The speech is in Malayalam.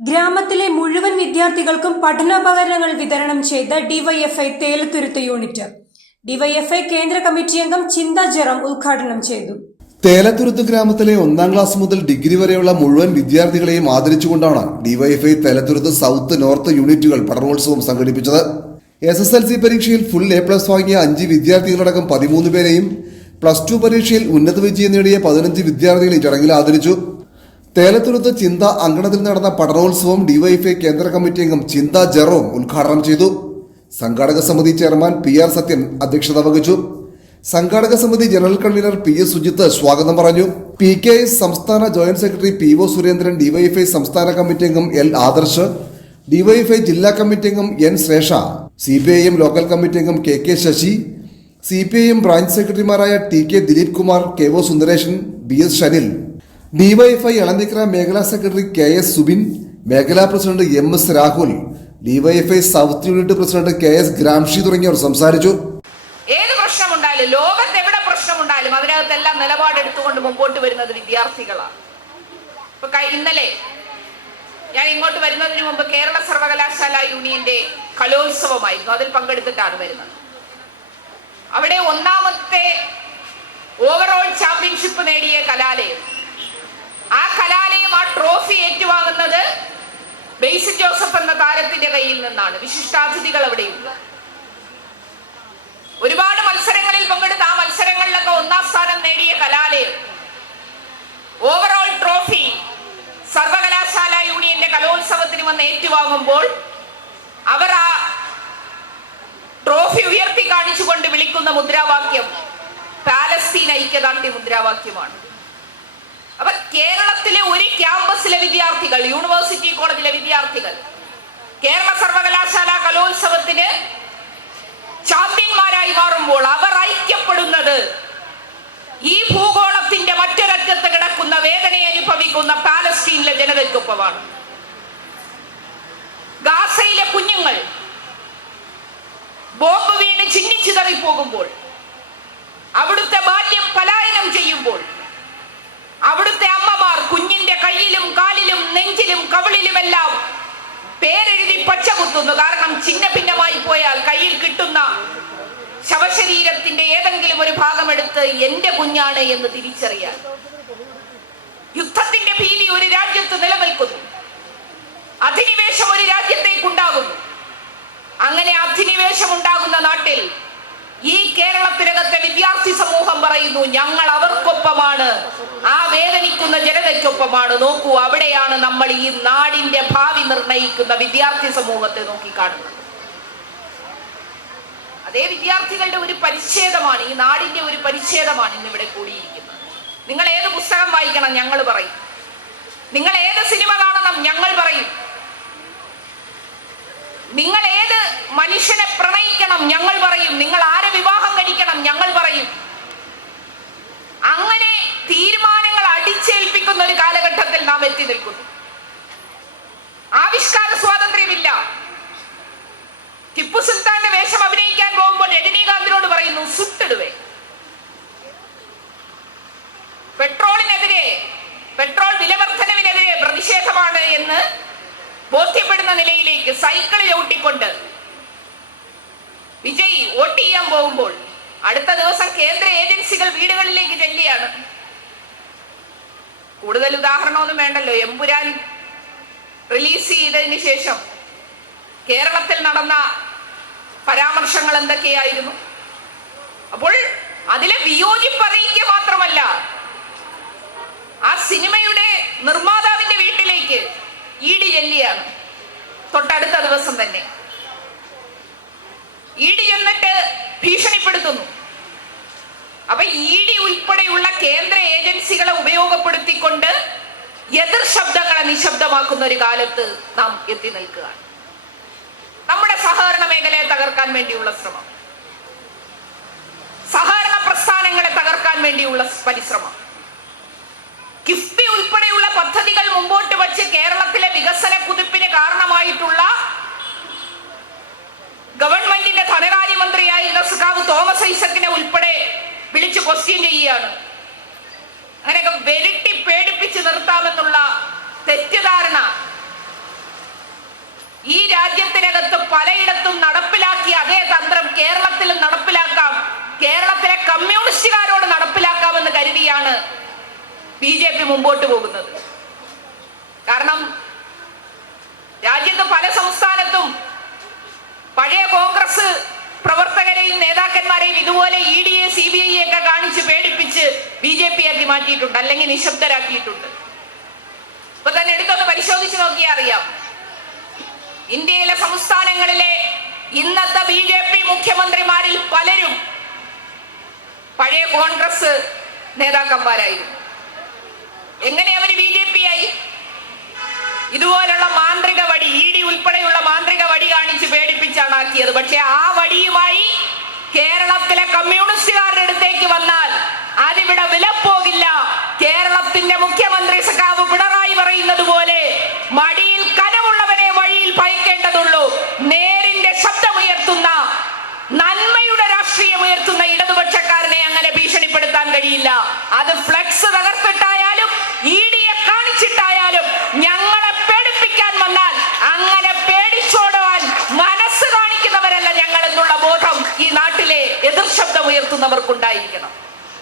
ഗ്രാമത്തിലെ മുഴുവൻ വിദ്യാർത്ഥികൾക്കും പഠനോപകരണങ്ങൾ വിതരണം ചെയ്ത ഡിവൈഎഫ്ഐ തേലത്തുരുത്ത് യൂണിറ്റ്. ഡിവൈഎഫ്ഐ കേന്ദ്ര കമ്മിറ്റി അംഗം ചിന്ത ജെറം ഉദ്ഘാടനം ചെയ്തു. തേലത്തുരുത്ത് ഗ്രാമത്തിലെ ഒന്നാം ക്ലാസ് മുതൽ ഡിഗ്രി വരെയുള്ള മുഴുവൻ വിദ്യാർത്ഥികളെയും ആദരിച്ചുകൊണ്ടാണ് ഡിവൈഎഫ്ഐ തേലത്തുരുത്ത് സൗത്ത് നോർത്ത് യൂണിറ്റുകൾ പഠനോത്സവം സംഘടിപ്പിച്ചത്. എസ് എസ് എൽ സി പരീക്ഷയിൽ ഫുൾ എ പ്ലസ് വാങ്ങിയ അഞ്ച് വിദ്യാർത്ഥികളടക്കം പതിമൂന്ന് പേരെയും പ്ലസ് ടു പരീക്ഷയിൽ ഉന്നത വിജയം നേടിയ പതിനഞ്ച് വിദ്യാർത്ഥികളെ ചടങ്ങിൽ ആദരിച്ചു. തേലത്തുരുത്ത് ചിന്ത അങ്കണത്തിൽ നടന്ന പഠനോത്സവം ഡിവൈഎഫ്ഐ കേന്ദ്ര കമ്മിറ്റി അംഗം ചിന്ത ജെറോം ഉദ്ഘാടനം ചെയ്തു. സംഘാടക സമിതി ചെയർമാൻ പി ആർ സത്യൻ അധ്യക്ഷത വഹിച്ചു. സംഘാടക സമിതി general convener P S Sujith സ്വാഗതം പറഞ്ഞു. പി കെ എസ് സംസ്ഥാന joint secretary P O Surendran DYFI സംസ്ഥാന കമ്മിറ്റി അംഗം എൽ ആദർശ് ഡിവൈഎഫ്ഐ ജില്ലാ കമ്മിറ്റി അംഗം N Shresha C P I M local committee അംഗം K K Sasi C P I M branch സെക്രട്ടറിമാരായ T K Dileep Kumar K O Sundaresan B S Shanil DYFI Elanthikkara മേഖലാ സെക്രട്ടറി കെ എസ് സുബിൻ മേഖലാ president M S Rahul DYFI south unit president K S Gramsci തുടങ്ങിയവർ സംസാരിച്ചു. ഏത് പ്രശ്നമുണ്ടായാലും ലോകത്ത് എവിടെ പ്രശ്നമുണ്ടായാലും അതിനകത്തെല്ലാം നിലപാടെടുത്തുകൊണ്ട് മുമ്പോട്ട് വരുന്നത് വിദ്യാർത്ഥികളാണ്. ഇന്നലെ ഞാൻ ഇങ്ങോട്ട് വരുന്നതിന് മുമ്പ് കേരള സർവകലാശാല യൂണിയന്റെ കലോത്സവമായിരുന്നു. അതിൽ പങ്കെടുത്തിട്ടാണ് വരുന്നത്. അവിടെ ഒന്നാമത്തെ ഓവറോൾ ചാമ്പ്യൻഷിപ്പ് നേടിയ കലാലയം ആ ട്രോഫി ഏറ്റുവാങ്ങുന്നത് ബേസിക് ജോസഫ് എന്ന താരത്തിന്റെ കയ്യിൽ നിന്നാണ്. വിശിഷ്ടാതിഥികൾ അവിടെയുണ്ട്. ഒരുപാട് മത്സരങ്ങളിൽ പങ്കെടുത്ത ആ മത്സരങ്ങളിലൊക്കെ ഒന്നാം സ്ഥാനം നേടിയ കലാലയം. ഓവറോൾ ട്രോഫി സർവകലാശാല യൂണിയന്റെ കലോത്സവത്തിന് വന്ന് ഏറ്റുവാങ്ങുമ്പോൾ അവർ ആ ട്രോഫി ഉയർത്തി കാണിച്ചുകൊണ്ട് വിളിക്കുന്ന മുദ്രാവാക്യം പാലസ്തീൻ ഐക്യദാർഢ്യ മുദ്രാവാക്യമാണ്. കേരളത്തിലെ ഒരു ക്യാമ്പസിലെ വിദ്യാർത്ഥികൾ യൂണിവേഴ്സിറ്റി കോളേജിലെ വിദ്യാർത്ഥികൾ. കേരള സർവകലാശാല കലോത്സവത്തിന് ചാമ്പ്യന്മാരായി മാറുമ്പോൾ അവർ ഐക്യപ്പെടുന്നത് ഈ ഭൂഗോളത്തിന്റെ മറ്റൊരറ്റത്ത് കിടക്കുന്ന വേദനയെ അനുഭവിക്കുന്ന പാലസ്റ്റീനിലെ ജനതയ്ക്കൊപ്പമാണ്. ഗാസയിലെ കുഞ്ഞുങ്ങൾ ബോംബ് വീണ് പോകുമ്പോൾ അവിടുത്തെ ബാല്യം പച്ച കുത്തുന്നു കാരണം ചിന്ന ഭിന്നമായി പോയാൽ കയ്യിൽ കിട്ടുന്ന ശവശരീരത്തിന്റെ ഏതെങ്കിലും ഒരു ഭാഗമെടുത്ത് എന്റെ കുഞ്ഞാണ് എന്ന് തിരിച്ചറിയാൻ. യുദ്ധത്തിന്റെ ഭീതി ഒരു രാജ്യത്ത് നിലനിൽക്കുന്നു. അധിനിവേശം ഒരു രാജ്യത്തേക്കുണ്ടാകുന്നു. അങ്ങനെ അധിനിവേശം ഉണ്ടാകുന്ന നാട്ടിൽ ഈ കേരളത്തിനകത്തെ വിദ്യാർത്ഥി സമൂഹം പറയുന്നു ഞങ്ങൾ അവർക്കൊപ്പമാണ് ആ വേദനിക്കുന്ന ജനതയ്ക്കൊപ്പമാണ്. നോക്കൂ അവിടെയാണ് നമ്മൾ ഈ നാടിന്റെ ഭാവി നിർണയിക്കുന്ന വിദ്യാർത്ഥി സമൂഹത്തെ നോക്കിക്കാണുന്നത്. അതേ വിദ്യാർത്ഥികളുടെ ഒരു പരിച്ഛേദമാണ് ഈ നാടിന്റെ ഒരു പരിച്ഛേദമാണ് ഇന്ന് ഇവിടെ കൂടിയിരിക്കുന്നത്. നിങ്ങൾ ഏത് പുസ്തകം വായിക്കണം? ഞങ്ങൾ പറയും. നിങ്ങൾ ഏത് സിനിമ കാണണം? ഞങ്ങൾ പറയും. നിങ്ങൾ ഏത് മനുഷ്യനെ പ്രണയിക്കണം? ഞങ്ങൾ പറയും. നിങ്ങൾ ആരെ വിവാഹം കഴിക്കണം? ഞങ്ങൾ പറയും. അങ്ങനെ തീരുമാനങ്ങൾ അടിച്ചേൽപ്പിക്കുന്ന ഒരു കാലഘട്ടത്തിൽ നാം എത്തി നിൽക്കുന്നു. വിജയ് വോട്ട് ചെയ്യാൻ പോകുമ്പോൾ അടുത്ത ദിവസം കേന്ദ്ര ഏജൻസികൾ വീടുകളിലേക്ക് ചെല്ലിയാണ് കൂടുതൽ ഉദാഹരണമൊന്നും വേണ്ടല്ലോ. എമ്പുരാൻ റിലീസ് ചെയ്തതിന് ശേഷം കേരളത്തിൽ നടന്ന പരാമർശങ്ങൾ എന്തൊക്കെയായിരുന്നു? അപ്പോൾ അതിലെ വിയോജിപ്പറിയിക്കുക മാത്രമല്ല ആ സിനിമയുടെ നിർമ്മാതാവിന്റെ വീട്ടിലേക്ക് ഈടി ചെല്ലിയാണ് തൊട്ടടുത്ത ദിവസം തന്നെ. ഈടി ചെന്നിട്ട് ഭീഷണിപ്പെടുത്തുന്നു. അപ്പൊ ഇ ഡി ഉൾപ്പെടെയുള്ള കേന്ദ്ര ഏജൻസികളെ ഉപയോഗപ്പെടുത്തിക്കൊണ്ട് എതിർ ശബ്ദങ്ങളെ നിശബ്ദമാക്കുന്ന ഒരു കാലത്ത് നാം എത്തി നിൽക്കുകയാണ്. നമ്മുടെ സഹകരണ മേഖലയെ തകർക്കാൻ വേണ്ടിയുള്ള ശ്രമം. സഹകരണ പ്രസ്ഥാനങ്ങളെ തകർക്കാൻ വേണ്ടിയുള്ള പരിശ്രമം. കിഫ്ബി ഉൾപ്പെടെയുള്ള പദ്ധതികൾ മുമ്പോട്ട് വച്ച് കേരളത്തിലെ വികസന കുതിപ്പിന് കാരണമായിട്ടുള്ള തോമസ് ഐസക്കിനെ ഉൾപ്പെടെ വിളിച്ച് ക്വസ്റ്റ്യൻ ചെയ്യുകയാണ്. അങ്ങനെയൊക്കെ വെലിട്ടി പേടിപ്പിച്ച് നിർത്താമെന്നുള്ള തെറ്റിദ്ധാരണ ഈ രാജ്യത്തിനകത്ത് പലയിടത്തും നടപ്പിലാക്കിയ അതേ തന്ത്രം കേരളത്തിലും നടപ്പിലാക്കാം കേരളത്തിലെ കമ്മ്യൂണിസ്റ്റുകാരോട് നടപ്പിലാക്കാമെന്ന് കരുതിയാണ് ബി ജെ പി മുമ്പോട്ട് പോകുന്നത്. കാരണം രാജ്യത്ത് പല സംസ്ഥാനത്തും പഴയ കോൺഗ്രസ് പ്രവർത്തകരെയും നേതാക്കന്മാരെയും ഇതുപോലെ E D A C B I ഒക്കെ കാണിച്ച് പേടിപ്പിച്ച് ബി ജെ പി ആക്കി മാറ്റിയിട്ടുണ്ട് അല്ലെങ്കിൽ നിശബ്ദരാക്കിയിട്ടുണ്ട്. ഇപ്പൊ തന്നെ എടുത്തൊന്ന് പരിശോധിച്ച് നോക്കിയാൽ അറിയാം. ഇന്ത്യയിലെ സംസ്ഥാനങ്ങളിലെ ഇന്നത്തെ ബി ജെ പി മുഖ്യമന്ത്രിമാരിൽ പലരും പഴയ കോൺഗ്രസ് നേതാക്കന്മാരായിരുന്നു. എങ്ങനെ അവർ ബി ജെ പി ആയി? ഇതുപോലുള്ള മാന്ത്രിക വടി ഇ ഡി ഉൾപ്പെടെയുള്ള പേടിപ്പിച്ചാണ് പക്ഷെ ആ വടിയുമായി കേരളത്തിലെ കമ്മ്യൂണിസ്റ്റുകാരുടെ മനസ്സ്